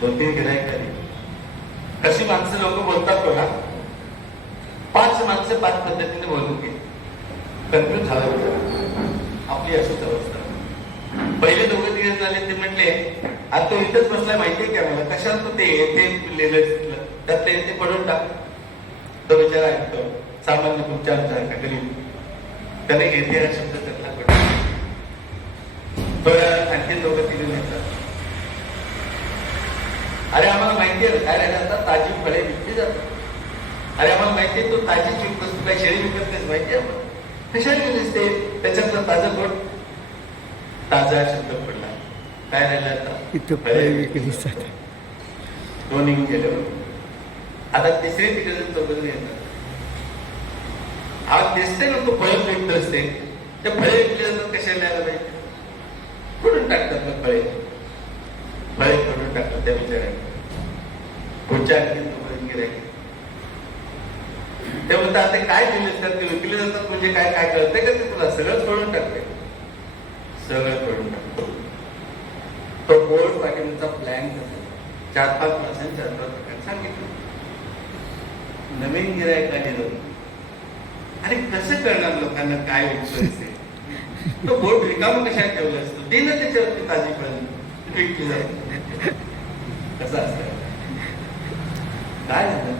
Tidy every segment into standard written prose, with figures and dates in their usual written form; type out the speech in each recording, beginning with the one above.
2-3 गिराईक झाली. कशी माणसं लोक बोलतात बघा, 5 माणसं 5 पद्धतीने बोलून घे, कन्फ्युज झालं. आपली अशीच अवस्था. पहिले 2-3 झाले ते म्हटले, आता तो इथंच बसलाय माहितीये का मला, कशाला तू ते लिहिलं त्यात ते पडून टाक. तो विचार ऐकतो, सामान्य तुमच्या गरीब, त्याने येते हा शब्द त्यातला पडतो. तो आणखी 2-3 म्हणतात, अरे आम्हाला माहिती आहे काय राहिलं, आता ताजी फळे विकली जातात. अरे आम्हाला माहिती आहे तू ताजी विकतोस, तू काय शेळी विकत नाहीस, माहिती आहे आम्हाला. कशाला गेलीस ते, त्याच्यातलं ताजं गोड ताजा शब्द पडला. काय राहिलं आता, फळे विकली जातात. 2 निघून गेले. आता तिसरी तिकडे 4 येतात. आज दिसते ना तू फळच विकत असते, ते फळे विकले जातात कशाला यायला पाहिजे, कुठून टाकतात ना फळे, फळे कुठून टाकतात त्या विचाराने. पुढच्या आणखी 2 गिराईक ते म्हणतात, आता काय दिले असतात ते विकले जातात म्हणजे काय काय कळतंय का ते तुला, सगळं सोडून टाकते, सगळं सोडून टाकतो. तो बोर्ड पाठीमागचा प्लॅन करतो, 4-5 माणसांनी 4-5 प्रकार सांगितलं. नवीन गिराईक आले जातो. आणि कसं करणार लोकांना काय उपयोगायचे, तो बोर्ड रिकाम कशात ठेवलं असतं, दे ना त्याच्यावरती ताजी फळं विकली जाईल. कसं असतं काय झालं,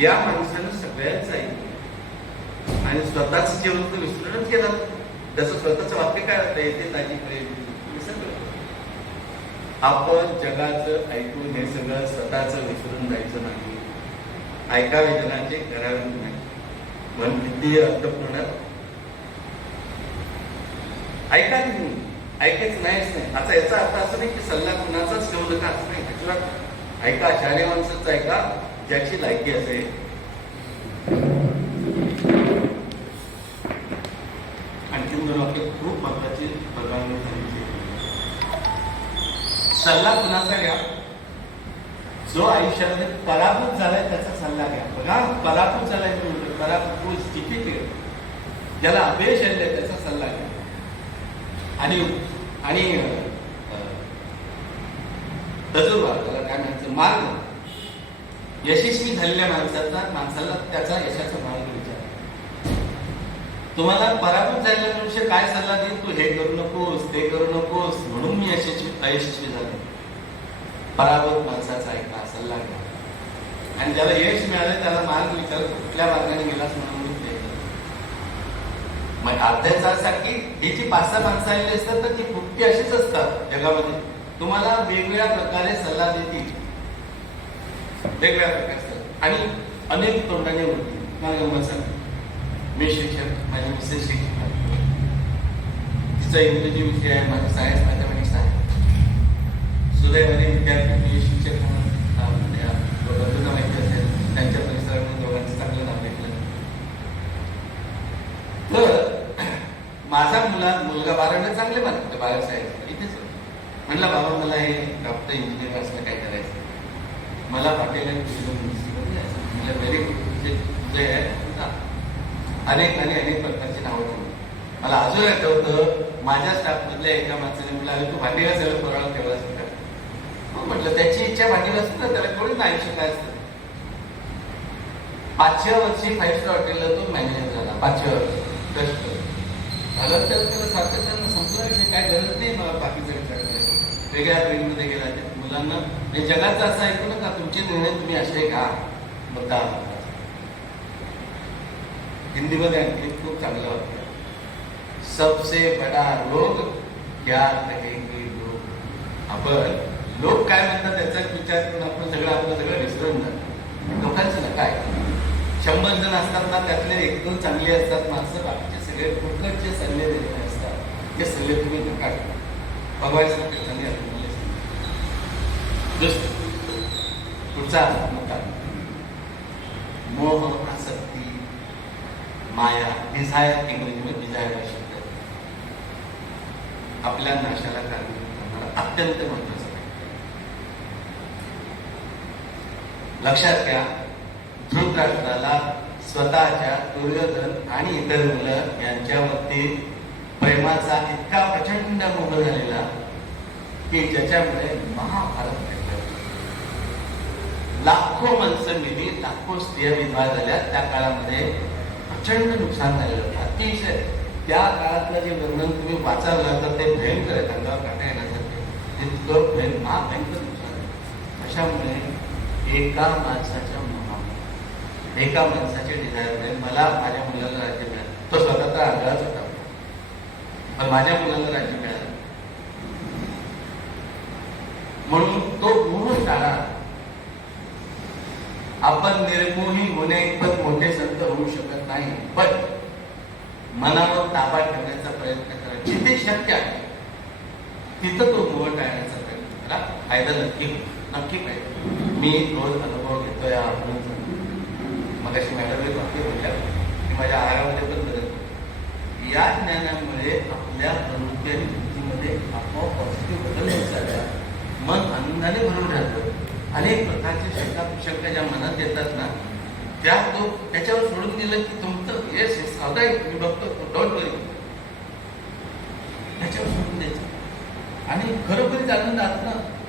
या माणसानं सगळ्याच ऐकलं आणि स्वतःच जेवण तर विसरूनच केलं. जसं स्वतःच वाक्य काय होतं, येते ताजी फळे विसरलं. आपण जगाचं ऐकून हे सगळं स्वतःच विसरून जायचं नाही. ऐकावे जनाचे करावे नाही, मन किती अर्थपूर्ण. ऐका तुम्ही, ऐकायचं नाहीच नाही. आता याचा अर्थ असं नाही की सल्ला कुणाचाच ठेवू नका असं नाही. अजिबात ऐका, शाळे माणसाच ऐका ज्याची लायकी असेल. आणखी 2 वाक्य खूप महत्वाची बघायला सांगितली. सल्ला कुणाचा घ्या, जो आयुष्यामध्ये पराभूत झालाय त्याचा सल्ला घ्या. बघा, पराभूत झालाय म्हणतो, पराभूत स्थिती, ज्याला अपयश आले त्याचा सल्ला घ्या. आणि तजुर्बा, त्याला काय म्हणायचं, मार्ग, यशस्वी झालेल्या माणसाला त्याचा यशाचा मार्ग विचार. तुम्हाला पराभूत झालेल्या मनुष्य काय सल्ला देईल, तू हे करू नकोस, ते करू नकोस, म्हणून मी अयशस्वी झालो. पराभूत माणसाचा ऐका, सल्ला घ्या. आणि ज्याला यश मिळालं त्याला मार्ग विचार, कुठल्या मार्गाने गेलास म्हणून मग अर्ध्याचा असा की ही जी 5-6 माणसं आलेली असतात तर ती फुटकी अशीच असतात जगामध्ये. तुम्हाला वेगवेगळ्या प्रकारे सल्ला देतील, वेगवेगळ्या प्रकारचे, आणि अनेक तोंडाने होती. मला गंमत सांग, मी शिक्षक, माझी मिसेस शिक्षक आहे, तिचा इंग्रजी विषय आहे, माझा सायन्स मॅथमॅटिक्स आहे. सुदैवाने विद्यार्थी शिक्षक म्हणून बंधूंना माहिती असेल, त्यांच्या परिसरामध्ये दोघांचं चांगलं नाव घेतलं. तर माझा मुलगा 12वीला चांगले मार्क होते, 12 साहेब इथेच म्हणला, बाबा मला हे डॉक्टर इंजिनियर असलं काय करायचं, मला पाटील मला व्हेरी गुड आहे. अनेक प्रकारची नावं ठेवली. मला अजून आठवतं, माझ्या स्टाफ मधल्या एका माणसाने म्हटलं, तू भांडी घासायला पोराला ठेवलास का? म्हटलं त्याची इच्छा भांडी घासत ना, त्याला थोडीच आयुष्य काय असतं. 5व्या वर्षी 5 स्टार हॉटेलला तो मॅनेजर झाला. 5व्या वर्षी कष्ट झालं, त्याला सातत्यानं संपला विषय, काय गरज नाही मला बाकीचा विचार करायचा. वेगळ्या फील्डमध्ये गेला त्या मुलांना. जगाचं असं ऐकू नका, तुमचे निर्णय तुम्ही असे का बघा. हिंदीमध्ये आणखी खूप चांगलं वाटतं, सबसे बडा रोग क्या कहेंगे लोग. आपण लोक काय म्हणतात त्याचा विचार करून आपण आपलं सगळं विसरून जातो. लोकांचं ना काय, 100 जण असतात ना, त्यातले 1-2 चांगले असतात माणसं, बाकीचे सगळे फुकटचे सल्ले दिलेले असतात. ते सल्ले तुम्ही नका बघायचं ते सल्ले पुढचा नका. मोह, आसक्ती, माया, डिझायर, इंग्रजीमध्ये डिझायर हा शब्द आपल्या नाशाला कारणीभूत करणारा अत्यंत महत्वाचा. लक्षात घ्या, धृतराष्ट्राला स्वतःच्या दुर्योधन आणि इतर मुलं यांच्यावरती प्रेमाचा इतका प्रचंड मोह झालेला की ज्याच्यामुळे महाभारत घडलं. लाखो माणसं मेली, लाखो स्त्रिया विधवा झाल्या. त्या काळामध्ये प्रचंड नुकसान झालेलं होतं, अतिशय. त्या काळातलं जे वर्णन तुम्ही वाचाल ना तर ते भयंकर आहे, अंगावर काटा येण्यासारखे. इतकं महाभयंकर नुकसान आहे. अशामुळे एका माणसाच्या मोहामुळे, एका माणसाच्या डिझायरमुळे मला माझ्या मुलाला राज्य मिळालं. तो स्वतः तर आग्रहाच होता, पण माझ्या मुलाला राज्य मिळालं म्हणून तो मोह टाळा. आपण निर्मोही होण्या इतपत मोठे संत होऊ शकत नाही, पण मनावर ताबा ठेवण्याचा प्रयत्न करा. जिथे शक्य आहे तिथं तो मोह टाळण्याचा प्रयत्न करा. फायदा नक्की नक्की पाहिजे. मी रोज अनुभव घेतोय आपण. मग अशी मॅडम वाक्य बोलल्या की माझ्या आहारामध्ये पण बदल. या ज्ञानामुळे आपल्या प्रवृत्ती आणि बुद्धीमध्ये आपोआप पॉझिटिव्ह बदल होत जातात. मन आनंदाने भरून राहतं. अनेक प्रकारचे शंका ज्या मनात येतात ना त्या तो त्याच्यावर सोडून दिलं की तुमचं येस साधा मी बघतो डोंट वरी, त्याच्यावर सोडून द्यायचं. आणि खरोखरीच आनंद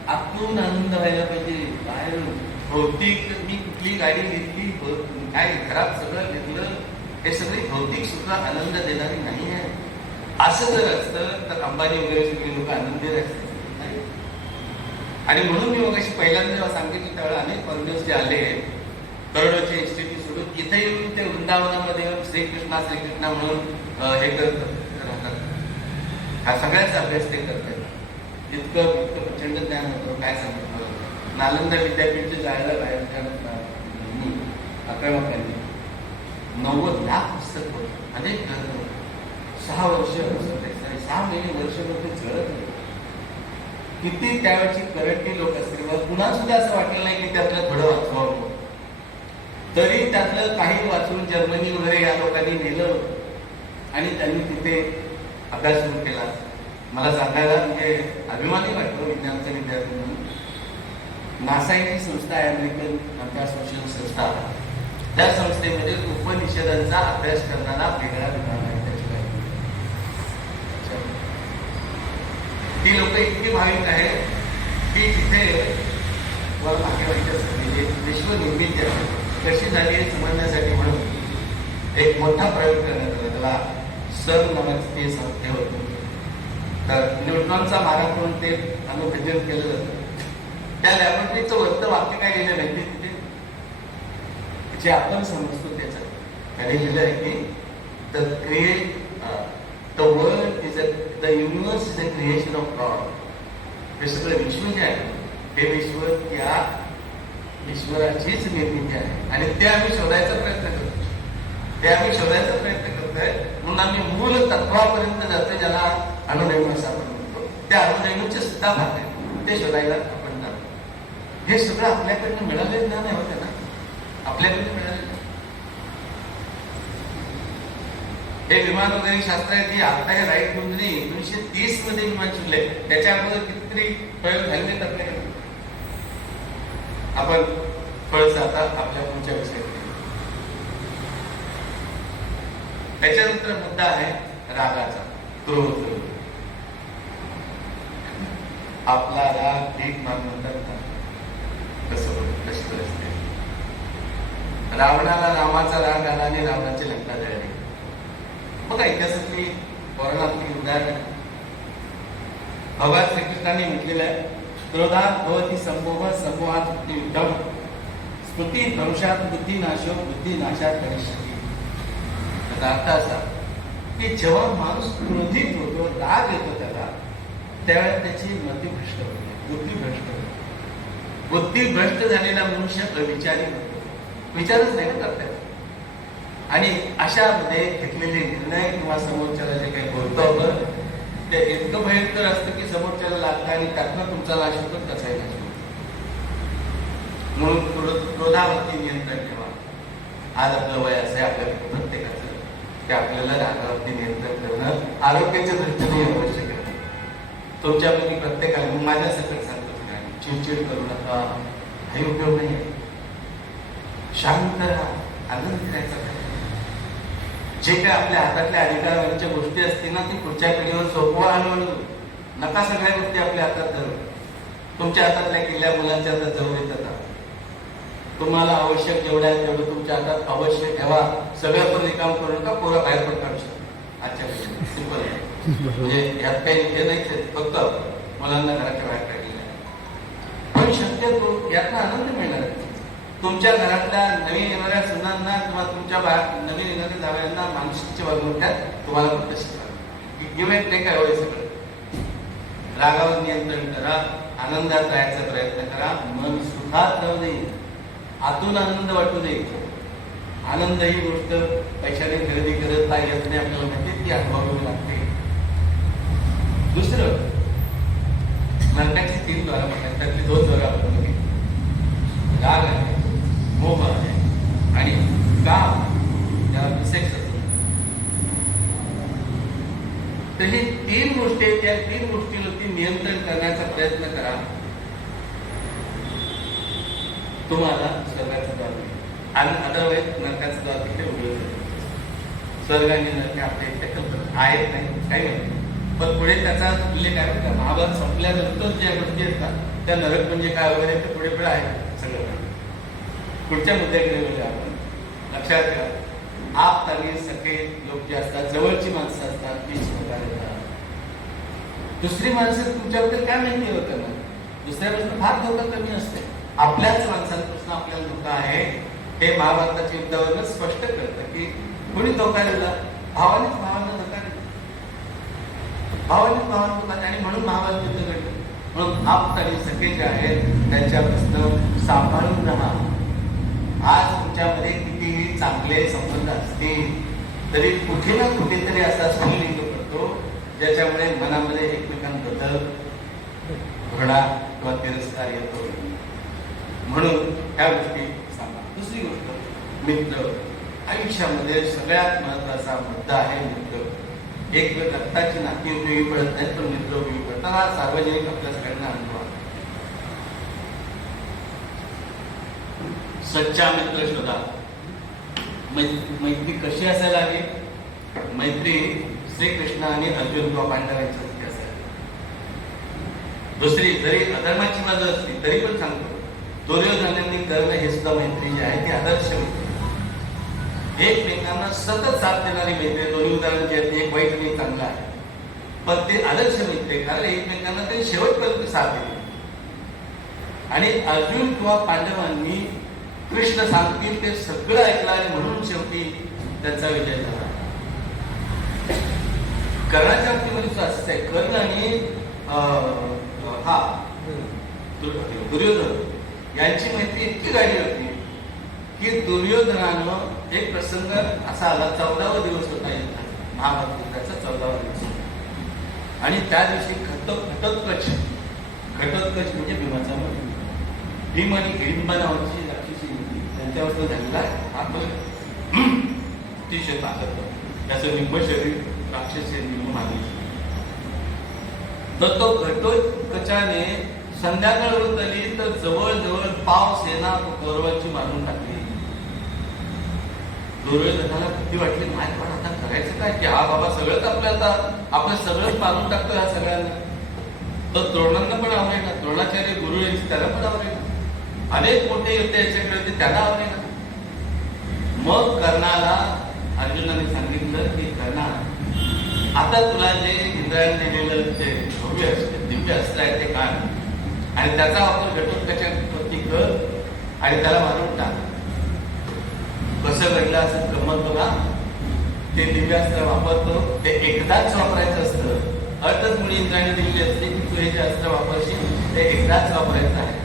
आतून आनंद व्हायला पाहिजे. बाहेर भौतिक मी कुठली गाडी घेतली, काय घरात सगळं घेतलं, हे सगळी भौतिक सुद्धा आनंद देणारी नाही आहे. असं जर असतं तर अंबानी वगैरे सगळी लोक आनंदी असते. आणि म्हणून मी मग अशी पहिल्यांदा जेव्हा सांगितलं त्यावेळेला अनेक फॉरेनर्स जे आले करोडोचे इन्स्टिट्यूट सोडून इथे येऊन ते वृंदावनामध्ये येऊन श्रीकृष्णा श्रीकृष्णा म्हणून हे करतात. हा सगळ्याचा अभ्यास ते करतात. इतकं प्रचंड ज्ञान होतं काय सांगतो. नालंदा विद्यापीठचे जायला बाहेर 90 लाख पुस्तक होतं. अनेक ग्रंथ 6 वर्ष 6 महिने वर्ष ते जळत होते. किती त्यावेळची करंटी लोक असतील, पुन्हा सुद्धा असं वाटलं नाही की त्यातलं थोडं वाचवावं. तरी त्यातलं काही वाचून जर्मनी वगैरे या लोकांनी नेलं आणि त्यांनी तिथे अभ्यास सुरू केला. मला सांगायला म्हणजे अभिमानी वाटतो विज्ञानचा विद्यार्थी म्हणून. नासा ही संस्था आहे, अमेरिकन संशोधन संस्था. त्या संस्थेमध्ये उपनिषदांचा अभ्यास करणारा वेगळा विभाग आहे. ती लोक इतकी भाविक आहेत की जिथे म्हणजे विश्व निर्मिती कशी झाली हे समजण्यासाठी म्हणून एक मोठा प्रयोग करण्यात आला. त्याला सर नावाचे ते संस्थे होते. तर न्यूट्रॉनचा मारा करून ते अनुभजन केलं जातं. त्या लॅबोरेटरीचं वरतं वाक्य काय लिहिलं नाही तिथे जे आपण समजतो त्याचं त्याने लिहिलं आहे की the world is the universe is a creation of God. हे सगळं विश्व जे आहे हे विश्व त्या ईश्वराचीच निर्मिती आहे आणि ते आम्ही शोधायचा प्रयत्न करतो. म्हणून आम्ही मूल तत्वापर्यंत जातो, ज्याला अणुरेणू असं आपण म्हणतो. त्या अणुरेणूचे सुद्धा भाग आहे ते शोधायला आपण जातो. हे सगळं आपल्याकडनं मिळालेलं ज्ञान आहे होतं ना, आपल्याकडनं मिळालेलं. हे विमान वगैरे शास्त्र आहे ती आता हे राईट नोंदणी 1930 मध्ये विमान शिरले. त्याच्या अगोदर कितीतरी प्रयोग झाले आपल्याकडे. आपण फळच आता आपल्या पुढच्या विषयात. त्याच्यानंतर मुद्दा आहे रागाचा, क्रोध. आपला राग ठीक मान म्हणतात ना कसं असते. रावणाला रामाचा राग आला आणि रावणाची लंका जळली. बघा इतिहासातली पौराणातली उदाहरण भगवान श्रीकृष्णाने म्हटलेलं आहे क्रोधात भवती संमोह समूहात युद्धम स्मृती भ्रंशात बुद्धी नाशो बुद्धी नाशात करिष्यति. त्याचा अर्थ असा की जेव्हा माणूस क्रोधित होतो, राग येतो त्याला, त्यावेळेस त्याची मती भ्रष्ट होते, बुद्धी भ्रष्ट होते. बुद्धी भ्रष्ट झालेला मनुष्य अविचारी होतो, विचारच नाही करता. आणि अशामध्ये घेतलेले निर्णय किंवा समोरच्याला जे काही बोलतो आपण ते इतकं भयंकर असतं की समोरच्याला लागतं आणि त्यातनं तुमचा नाश होतो, त्याचाही नाश होतो. म्हणून क्रोधावरती नियंत्रण ठेवा. आज आपलं वय असं आहे आपल्या प्रत्येकाचं की आपल्याला रागावरती नियंत्रण करणं आरोग्याच्या दृष्टीने आवश्यक आहे. तुमच्यापैकी प्रत्येकाला माझ्या सकट सांगतो चिडचिड करू नका, काही उपयोग नाही आहे. शांत राहा, आनंद करायचा. जे काय आपल्या हातातल्या अधिकारांच्या गोष्टी असतील ना ती पुढच्या पिढीवर सोपवा. हळूहळू नका सगळ्या गोष्टी आपल्या हातात धरू. तुमच्या हातातल्या किल्ल्या मुलांच्या हातात जाऊ येतात. तुम्हाला आवश्यक जेवढं आहे तेवढं तुमच्या हातात अवश्य ठेवा. सगळं पण रिकाम करू नका, पोरं बाहेर पण काढू शकतो. आजच्या सिंपल आहे. म्हणजे यात काही हे नाहीच आहे, फक्त मुलांना घराच्या बाहेर काढलेलं आहे. पण शक्यतो यातनं आनंद मिळणार आहे. तुमच्या घरातल्या नवीन येणाऱ्या सुनांना किंवा तुमच्या नवीन येणाऱ्या जावयांना मानसिकची वागणुक्यात तुम्हाला फक्त शिकवा. गिव्ह टेक आहे सगळं. रागावर नियंत्रण करा, आनंदात राहायचा प्रयत्न करा, मन सुखात राहू दे, आतून आनंद वाटू दे. आनंद ही गोष्ट पैशाने खरेदी करत येत नाही, आपल्याला माहिती ती अनुभवावी लागते. दुसरं, नरकाची 3 द्वार म्हणतात, त्यातली 2 द्वार आपण बघितली. राग आहे, मोह आहे आणि काम, ज्याला सेक्स असतो. तर ही 3 गोष्टी, त्या 3 गोष्टीवरती नियंत्रण करण्याचा प्रयत्न करा. तुम्हाला स्वर्गाचं द्वार मिळेल. आणि अदरवाईज नरकाचं द्वार तिकडे उघडलं. स्वर्ग आणि नरक आपल्या इथे कल्पना आहेत नाही, काही नाही. पण पुढे त्याचा उल्लेख आहे का, महाभारत संपल्यानंतर ज्या गोष्टी असतात त्या नरक म्हणजे काय वगैरे ते पुढे पुढे आहे सगळं. पुढच्या मुद्द्याकडे वगैरे आपण लक्षात ठेवा. आप आणि सगळे लोक जे असतात, जवळची माणसं असतात, तीच प्रकारे. दुसरी माणसं तुमच्याबद्दल काय माहिती होतं ना, दुसऱ्यापासून फार धोका कमी असते. आपल्याच माणसांपासून आपल्याला धोका आहे हे महाभारताच्या युद्धावरून स्पष्ट करतं की कोणी धोका दिला, भावानेच भावांना धोका दिला, भावानेच भावांना धोका. आणि म्हणून महाभारत युद्ध घडलं. म्हणून आप आणि सगळे जे आहेत त्यांच्यापासून सांभाळून राहा. आज तुमच्यामध्ये कितीही चांगले संबंध असतील तरी कुठे ना कुठेतरी असा स्त्रीलिंग पडतो ज्याच्यामुळे मनामध्ये एकमेकांबद्दल घृणा किंवा तिरस्कार येतो. म्हणून ह्या गोष्टी सांगा. दुसरी गोष्ट, मित्र. आयुष्यामध्ये सगळ्यात महत्वाचा मुद्दा आहे मित्र. एक वेळ रक्ताची नाती उपयोगी पडत नाही, पण मित्र उपयोगी पडतात. हा सार्वजनिक आपल्या सगळ्यांना अनुभव आहे. सच्चा मित्र शोधा. मैत्री कशी असायला हवी? मैत्री श्रीकृष्ण आणि अर्जुन किंवा पांडवांची असायला. दुसरी, जरी अधर्माची बाजू असली तरी पण सांगतो, दुर्योधनांनी करणं हे सुद्धा मैत्री जी आहे ती आदर्श मैत्री. एकमेकांना सतत साथ देणारी मैत्री. दोन्ही उदाहरण जे आहेत, एक वाईट आणि चांगला आहे, पण ते आदर्श मैत्री, कारण एकमेकांना ते शेवटपर्यंत साथ दिली. आणि अर्जुन किंवा पांडवांनी कृष्ण सांगतील ते सगळं ऐकलं आणि म्हणून शेवटी त्यांचा विजय झाला. कर्णाच्या बाबतीमध्ये असंच आहे. कर्ण आणि दुर्योधन यांची मैत्री इतकी गाडी होती की दुर्योधनानं एक प्रसंग असा आला, 14वा दिवस होता महाभारत युद्धाचा 14वा दिवस. आणि त्या दिवशी घटोत्कच म्हणजे भीमाचा मुलगा. भीम आणि हिडिंबा नावाची राक्षसी होती, त्यांच्यावर झालेला आहे. अतिशय ताकद, त्याचं निम्म शरीर राक्षसी निम्म मानली. तर तो घटोत्कचाने संध्याकाळ होत आली तर जवळजवळ पाव सेना कौरवांची मारून टाकली. दुर्योधनाला भीती वाटली, नाही पण आता करायचं काय की हा बाबा सगळंच आपलं सगळंच मारून टाकतो ह्या सगळ्यांना. तर द्रोणांना पण आवडेना, द्रोणाचार्य गुरु यांची त्याला पण आवडेना, अनेक मोठे युद्ध याच्याकडे होते त्याला आवडेना. मग कर्णाला अर्जुनाने सांगितलं की कर्णा, आता तुला जे इंद्राने दिलेलं ते भव्य दिव्य अस्त्र आहे ते काढ आणि त्याचा वापर घटोत्कचावरती कर आणि त्याला मारून टाक. कसं घडलं असं गंमत बघा. ते दिव्य अस्त्र वापरतो ते एकदाच वापरायचं असतं. अर्थच मुळे इंद्राने दिलेली असते की तू हे जे अस्त्र वापरशील ते एकदाच वापरायचं आहे.